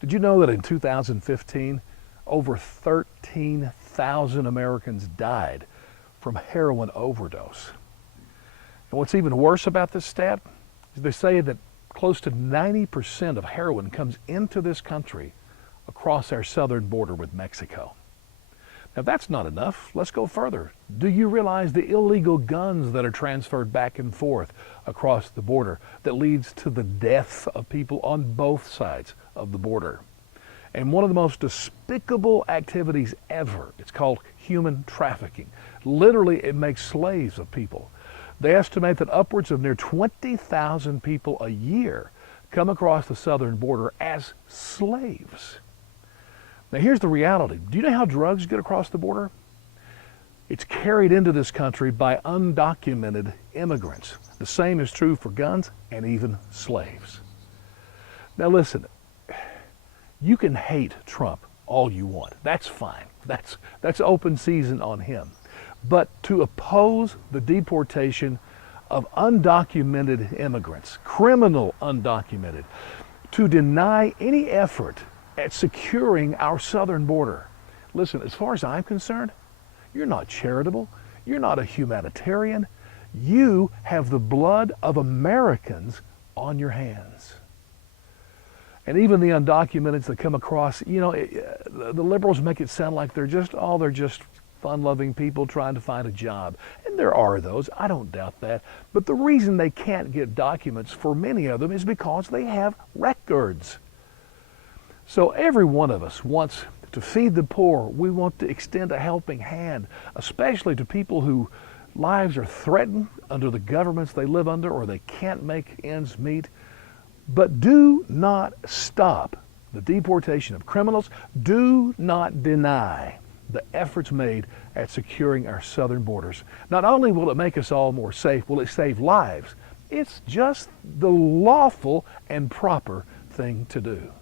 Did you know that in 2015, over 13,000 Americans died from heroin overdose? And what's even worse about this stat is they say that close to 90% of heroin comes into this country across our southern border with Mexico. Now, if that's not enough, let's go further. Do you realize the illegal guns that are transferred back and forth across the border that leads to the death of people on both sides of the border? And one of the most despicable activities ever, it's called human trafficking. Literally, it makes slaves of people. They estimate that upwards of near 20,000 people a year come across the southern border as slaves. Now, here's the reality. Do you know how drugs get across the border? It's carried into this country by undocumented immigrants. The same is true for guns and even slaves. Now, listen, you can hate Trump all you want. That's fine. That's open season on him. But to oppose the deportation of undocumented immigrants, criminal undocumented, to deny any effort at securing our southern border. Listen, as far as I'm concerned, you're not charitable. You're not a humanitarian. You have the blood of Americans on your hands. And even the undocumented that come across, the liberals make it sound like they're just fun-loving people trying to find a job. And there are those, I don't doubt that. But the reason they can't get documents for many of them is because they have records. So every one of us wants to feed the poor. We want to extend a helping hand, especially to people whose lives are threatened under the governments they live under or they can't make ends meet. But do not stop the deportation of criminals. Do not deny the efforts made at securing our southern borders. Not only will it make us all more safe, will it save lives, it's just the lawful and proper thing to do.